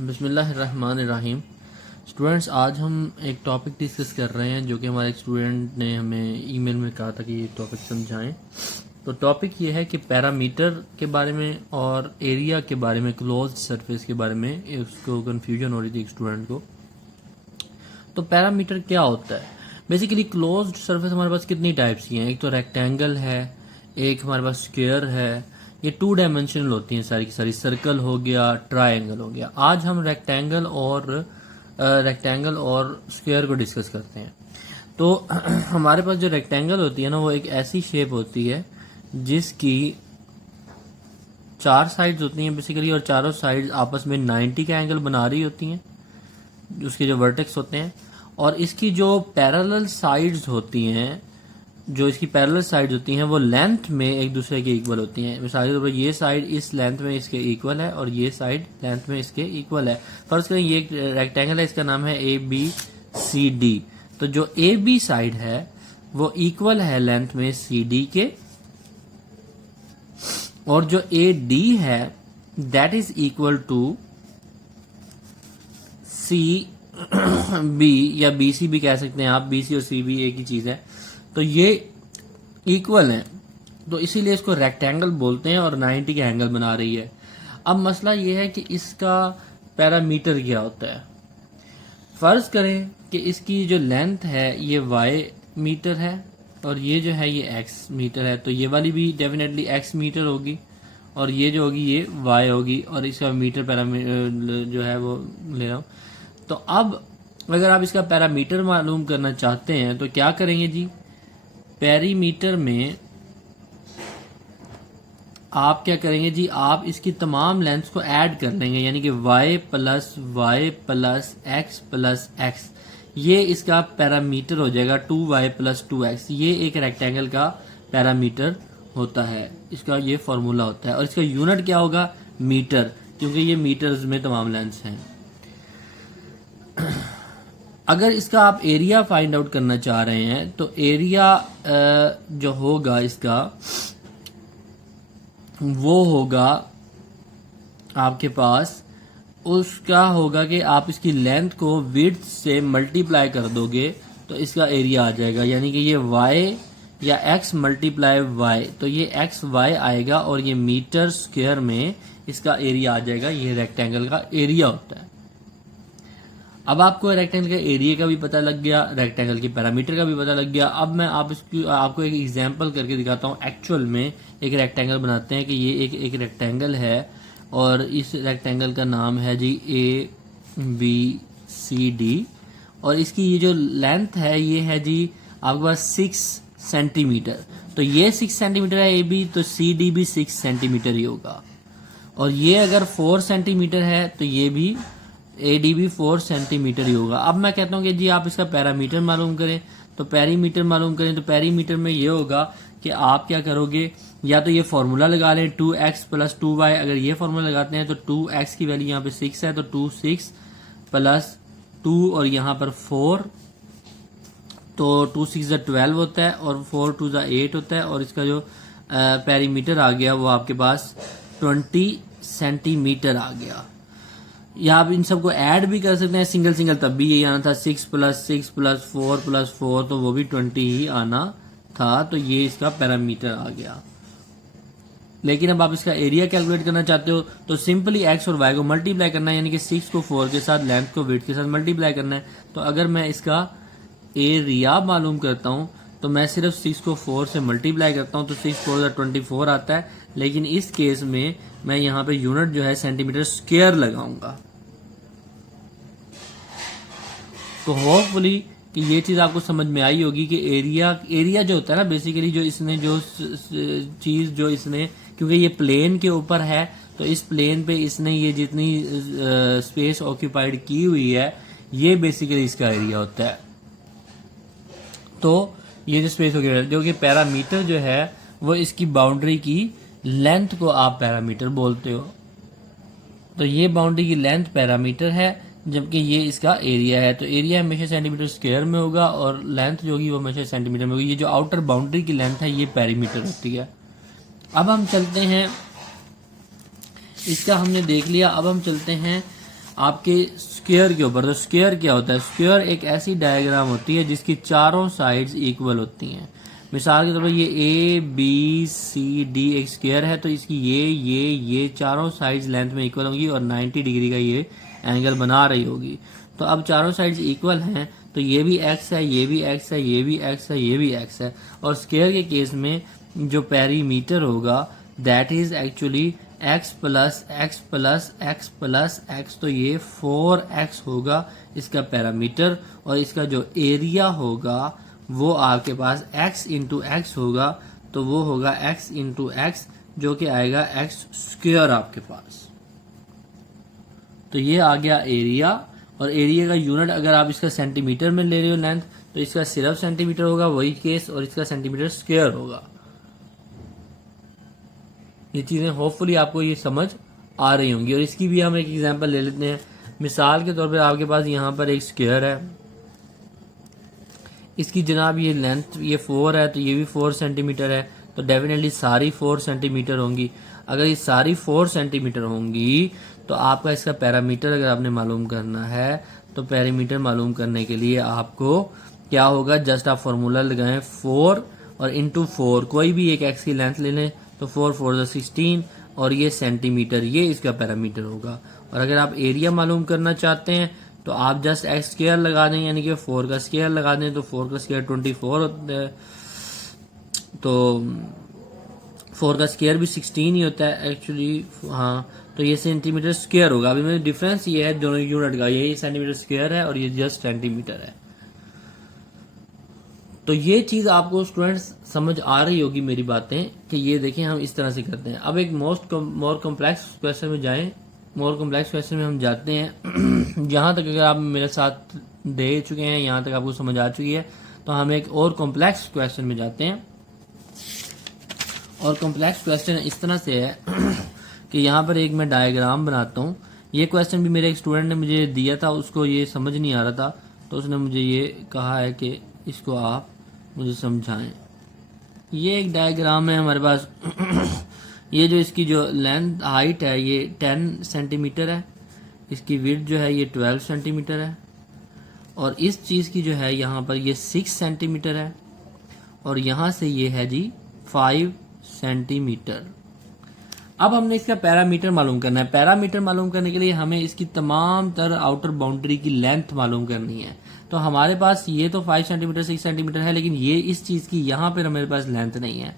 बिस्मिल्लाहिर्रहमानिर्रहीम। स्टूडेंट्स, आज हम एक टॉपिक डिस्कस कर रहे हैं जो कि हमारे एक स्टूडेंट ने हमें ईमेल में कहा था कि ये टॉपिक समझाएं। तो टॉपिक ये है कि पैरामीटर के बारे में और एरिया के बारे में, क्लोज्ड सरफेस के बारे में उसको कन्फ्यूजन हो रही थी एक स्टूडेंट को। तो पैरामीटर क्या होता है? बेसिकली क्लोज्ड सरफेस हमारे पास कितनी टाइप्स की हैं? एक तो रेक्टेंगल है, एक हमारे पास स्क्वायर है। ये 2 डायमेंशनल होती हैं सारी की सारी। सर्कल हो गया, ट्रायंगल हो गया। आज हम रेक्टेंगल और स्क्वायर को डिस्कस करते हैं। तो हमारे पास जो रेक्टेंगल होती है ना, वो एक ऐसी शेप होती है जिसकी 4 साइड्स होती हैं बेसिकली, और चारों साइड्स आपस में 90 का एंगल बना रही होती हैं, उसके जो वर्टेक्स होते हैं। और इसकी जो पैरेलल साइड्स होती हैं, वो लेंथ में एक दूसरे के इक्वल होती हैं। मिसाल के तौर पर ये साइड इस लेंथ में इसके इक्वल है और ये साइड लेंथ में इसके इक्वल है। फर्ज करें ये एक रेक्टेंगल है, इसका नाम है ABCD। तो जो AB साइड है वो इक्वल है लेंथ में CD के, और जो AD है that is equal to CB या BC भी कह सकते हैं आप। BC और CB एक ही चीज है। तो ये इक्वल है, तो इसीलिए इसको रेक्टेंगल बोलते हैं और 90 का एंगल बना रही है। अब मसला ये है कि इसका पैरामीटर क्या होता है। फर्ज करें कि इसकी जो लेंथ है ये y मीटर है और ये जो है ये x मीटर है, तो ये वाली भी डेफिनेटली x मीटर होगी और ये जो होगी ये y होगी, और इसका मीटर पैरामीटर जो है वो ले रहा हूं। तो अब अगर आप इसका पैरामीटर मालूम करना चाहते हैं तो क्या करेंगे जी? पेरीमीटर में आप क्या करेंगे जी? आप इसकी तमाम लेंथ्स को ऐड कर लेंगे, यानी कि y plus x plus x, ये इसका पैरामीटर हो जाएगा 2y प्लस 2x। ये एक रेक्टेंगल का पैरामीटर होता है, इसका ये फॉर्मूला होता है। और इसका यूनिट क्या होगा? मीटर, क्योंकि ये मीटर्स में तमाम लेंथ्स हैं। अगर इसका आप एरिया फाइंड आउट करना चाह रहे हैं तो एरिया जो होगा इसका वो होगा आपके पास, उसका होगा कि आप इसकी लेंथ को विड्थ से मल्टीप्लाई कर दोगे तो इसका एरिया आ जाएगा। यानी कि ये y या x मल्टीप्लाई y, तो ये XY आएगा और ये मीटर स्क्वायर में इसका एरिया आ जाएगा। ये रेक्टेंगल का एरिया होता है। अब आपको रेक्टेंगल के एरिया का भी पता लग गया, रेक्टेंगल के पैरामीटर का भी पता लग गया। अब मैं आपको एक एग्जांपल करके दिखाता हूँ। एक्चुअल में एक रेक्टेंगल बनाते हैं कि ये एक रेक्टेंगल है और इस रेक्टेंगल का नाम है जी ABCD, और इसकी ये जो लेंथ है ये है जी आपके पास 6 सेंटीमीटर। तो ये 6 सेंटीमीटर है AB, तो CD भी 6 सेंटीमीटर ही होगा। और ये अगर 4 सेंटीमीटर है तो ये भी AD भी 4 सेंटीमीटर ही होगा। अब मैं कहता हूँ कि जी आप इसका पैरामीटर मालूम करें, तो पैरीमीटर मालूम करें। तो पैरीमीटर में ये होगा कि आप क्या करोगे, या तो ये फॉर्मूला लगा लें 2x प्लस 2y। अगर ये फॉर्मूला लगाते हैं तो 2x की वैल्यू यहाँ पे 6 है, तो 2 प्लस 2 और यहाँ पर 4, तो 2 6 12 होता है और 4 2 8 होता है। और इसका जो पैरीमीटर आ गया वो आपके पास 20 सेंटीमीटर आ गया। या आप इन सबको ऐड भी कर सकते हैं सिंगल सिंगल, तब भी यही आना था। 6 प्लस 6 प्लस 4 प्लस 4, तो वो भी 20 ही आना था। तो ये इसका पैरामीटर आ गया। लेकिन अब आप इसका एरिया कैलकुलेट करना चाहते हो तो सिंपली x और y को मल्टीप्लाई करना है, यानी कि 6 को 4 के साथ, लेंथ को विड्थ के साथ मल्टीप्लाई करना है। तो अगर मैं इसका एरिया मालूम करता हूं तो मैं सिर्फ 6 को 4 से मल्टीप्लाई करता हूं, तो 6 4 24 आता है। लेकिन इस केस में मैं यहाँ पे यूनिट जो है सेंटीमीटर स्क्वायर लगाऊंगा। तो होपफुली कि ये चीज आपको समझ में आई होगी कि एरिया जो होता है ना, बेसिकली जो इसने क्योंकि ये प्लेन के ऊपर है, तो इस प्लेन पे इसने ये जितनी स्पेस ऑक्यूपाइड की हुई है, ये बेसिकली इसका एरिया होता है। तो ये जो स्पेस ऑक्यूपाइड, जो कि पैरामीटर जो है वो इसकी बाउंड्री की लेंथ को आप पैरामीटर बोलते हो। तो ये बाउंड्री की लेंथ पैरामीटर है, जबकि ये इसका एरिया है। तो एरिया हमेशा सेंटीमीटर स्क्वायर में होगा और लेंथ जो होगी वो हमेशा सेंटीमीटर में होगी। ये जो आउटर बाउंड्री की लेंथ है ये पेरीमीटर होती है। अब हम चलते हैं, इसका हमने देख लिया। अब हम चलते हैं आपके स्क्वायर के ऊपर। तो स्क्वायर क्या होता है? स्क्वायर एक ऐसी डायग्राम होती है जिसकी चारों साइड्स इक्वल होती हैं। मिसाल के तौर पर ये ए बी सी डी एक स्क्वायर है, तो इसकी ये चारों साइड्स लेंथ में इक्वल होंगी और 90 डिग्री का ये एंगल बना रही होगी। तो अब चारों साइड्स इक्वल हैं, तो ये भी एक्स है, ये भी एक्स है, ये भी एक्स है, ये भी एक्स है। और स्क्वायर के केस में जो पेरीमीटर होगा that is actually x plus x plus x plus x, तो ये 4x होगा इसका पैरामीटर। और इसका जो एरिया होगा वो आपके पास x इंटू एक्स होगा, तो वो होगा x इंटू एक्स, जो कि आएगा x स्क्वायर आपके पास। तो ये आ गया एरिया। और एरिया का यूनिट अगर आप इसका सेंटीमीटर में ले रहे हो लेंथ, तो इसका सिर्फ सेंटीमीटर होगा वही केस, और इसका सेंटीमीटर स्क्वायर होगा। ये चीजें होपफुली आपको ये समझ आ रही होंगी। और इसकी भी हम एक एग्जांपल ले लेते हैं। मिसाल के तौर पे आपके पास यहाँ पर एक स्क्वायर है, इसकी जनाब ये लेंथ ये 4 है, तो ये भी 4 सेंटीमीटर है, तो डेफिनेटली सारी 4 सेंटीमीटर होंगी। अगर ये सारी 4 सेंटीमीटर होंगी तो आपका इसका पैरामीटर अगर आपने मालूम करना है, तो पैरामीटर मालूम करने के लिए आपको क्या होगा, जस्ट आप फॉर्मूला लगाएं 4 और इंटू 4, कोई भी एक एक्स की लेंथ ले लें, तो 4 4 16 और ये सेंटीमीटर, ये इसका पैरामीटर होगा। और अगर आप एरिया मालूम करना चाहते हैं तो आप जस्ट एक्स स्क्वायर लगा दें, यानी कि 4 का स्क्वायर लगा दें, तो 4 का स्क्वायर 24 होता है, तो 4 का स्क्वायर भी 16 ही होता है एक्चुअली। हाँ, तो ये सेंटीमीटर स्क्वायर होगा। अभी मेरे डिफरेंस ये है दोनों यूनिट का, ये सेंटीमीटर स्क्वायर है और ये जस्ट सेंटीमीटर है। तो ये चीज आपको स्टूडेंट्स समझ आ रही होगी मेरी बातें, कि ये देखें हम इस तरह से करते हैं। अब एक मोर कॉम्प्लेक्स क्वेश्चन में जाएं। मोर कॉम्प्लेक्स क्वेश्चन में हम जाते हैं। जहां तक अगर आप मेरे साथ दे चुके हैं, यहां तक आपको समझ आ चुकी है, तो हम एक और कॉम्प्लेक्स क्वेश्चन में जाते हैं। और कॉम्प्लेक्स क्वेश्चन इस तरह से है कि यहाँ पर एक मैं डायग्राम बनाता हूँ। ये क्वेश्चन भी मेरे एक स्टूडेंट ने मुझे दिया था, उसको ये समझ नहीं आ रहा था, तो उसने मुझे ये कहा है कि इसको आप मुझे समझाएं। ये एक डायग्राम है हमारे पास। ये जो इसकी जो लेंथ हाइट है ये 10 सेंटीमीटर है, इसकी विड्थ जो है ये 12 सेंटीमीटर है, और इस चीज़ की जो है यहाँ पर ये 6 सेंटीमीटर है, और यहाँ से ये है जी 5 सेंटीमीटर। अब हमने इसका पैरामीटर मालूम करना है। पैरामीटर मालूम करने के लिए हमें इसकी तमाम तर आउटर बाउंड्री की लेंथ मालूम करनी है। तो हमारे पास ये तो 5 सेंटीमीटर 6 सेंटीमीटर है, लेकिन ये इस चीज़ की यहाँ पर हमारे पास लेंथ नहीं है।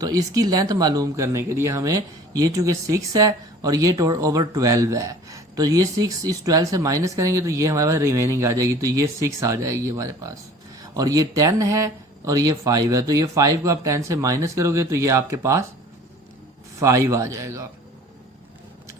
तो इसकी लेंथ मालूम करने के लिए हमें ये चूंकि 6 है और ये ओवर 12 है, तो ये 6 इस 12 से माइनस करेंगे तो ये हमारे पास रिमेनिंग आ जाएगी, तो ये 6 आ जाएगी हमारे पास। और ये 10 है और ये 5 है, तो ये 5 को आप 10 से माइनस करोगे तो ये आपके पास 5 आ जाएगा।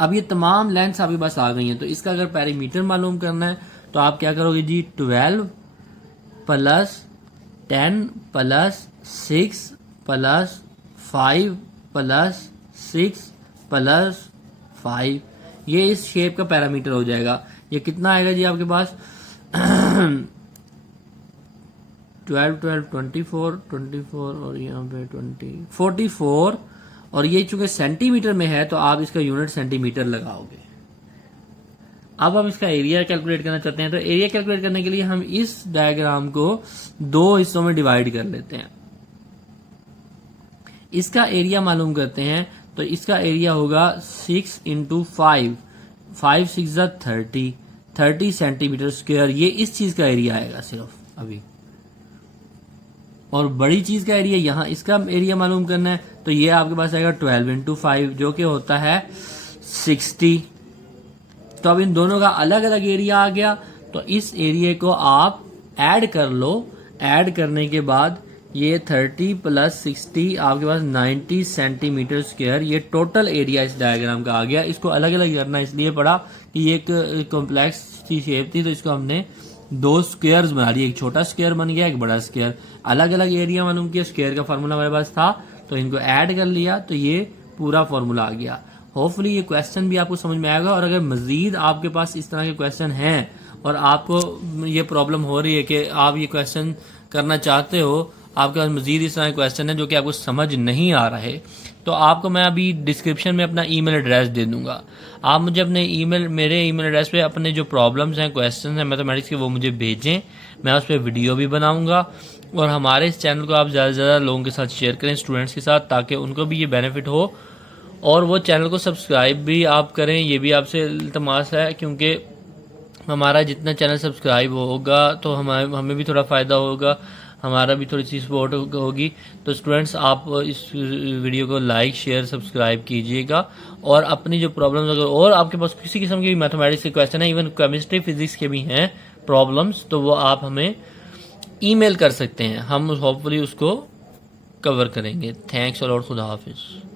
अब ये तमाम लेंथ्स आपके पास आ गई हैं, तो इसका अगर पैरामीटर मालूम करना है तो आप क्या करोगे जी, 12 plus 10 plus 6 plus 5 plus 6 plus 5, ये इस शेप का पैरामीटर हो जाएगा। ये कितना आएगा जी आपके पास 12 12 24 और यहाँ पे 44, और ये चूंकि सेंटीमीटर में है तो आप इसका यूनिट सेंटीमीटर लगाओगे। अब हम इसका एरिया कैलकुलेट करना चाहते हैं, तो एरिया कैलकुलेट करने के लिए हम इस डायग्राम को 2 हिस्सों में डिवाइड कर लेते हैं। इसका एरिया मालूम करते हैं, तो इसका एरिया होगा 6 इंटू 5, 5 6 30 सेंटीमीटर स्क्वायर। ये इस चीज का एरिया आएगा सिर्फ अभी। और बड़ी चीज का एरिया यहाँ इसका एरिया मालूम करना है, तो ये आपके पास आएगा 12 इंटू 5 जो कि होता है 60। तो अब इन दोनों का अलग अलग एरिया आ गया, तो इस एरिया को आप ऐड कर लो। ऐड करने के बाद ये 30 प्लस 60 आपके पास 90 सेंटीमीटर स्क्वायर, ये टोटल एरिया इस डायग्राम का आ गया। इसको अलग अलग करना इसलिए पड़ा कि ये एक कॉम्प्लेक्स की शेप थी, तो इसको हमने 2 स्क्वायर्स बना दिए, एक छोटा स्क्वायर बन गया, एक बड़ा स्क्वायर। अलग अलग एरिया मालूम किया, स्क्वायर का फार्मूला हमारे पास था, तो इनको ऐड कर लिया, तो ये पूरा फार्मूला आ गया। होपफुली ये क्वेश्चन भी आपको समझ में आएगा। और अगर मजीद आपके पास इस तरह के क्वेश्चन हैं और आपको ये प्रॉब्लम हो रही है कि आप ये क्वेश्चन करना चाहते हो, आपके पास मजीद इस तरह के क्वेश्चन है जो कि आपको समझ नहीं आ रहे, तो तो आपको मैं अभी डिस्क्रिप्शन में अपना ईमेल एड्रेस दे दूंगा। आप मुझे मेरे ईमेल एड्रेस पे अपने जो प्रॉब्लम्स हैं, क्वेश्चन हैं मैथमेटिक्स के, वो मुझे भेजें। मैं उस पर वीडियो भी बनाऊंगा। और हमारे इस चैनल को आप ज़्यादा से ज़्यादा लोगों के साथ शेयर करें, स्टूडेंट्स के साथ, ताकि उनको भी ये बेनिफिट हो। और वो चैनल को सब्सक्राइब भी आप करें, ये भी आपसे इल्तमास है, क्योंकि हमारा जितना चैनल सब्सक्राइब होगा तो हमें भी थोड़ा फ़ायदा होगा, हमारा भी थोड़ी सी सपोर्ट होगी। तो स्टूडेंट्स, आप इस वीडियो को लाइक शेयर सब्सक्राइब कीजिएगा। और अपनी जो प्रॉब्लम्स अगर और आपके पास किसी किस्म की मैथमेटिक्स के क्वेश्चन है, इवन केमिस्ट्री फिजिक्स के भी हैं प्रॉब्लम्स, तो वो आप हमें ईमेल कर सकते हैं, हम होपफुली उसको कवर करेंगे। थैंक्स और खुदा हाफिज़।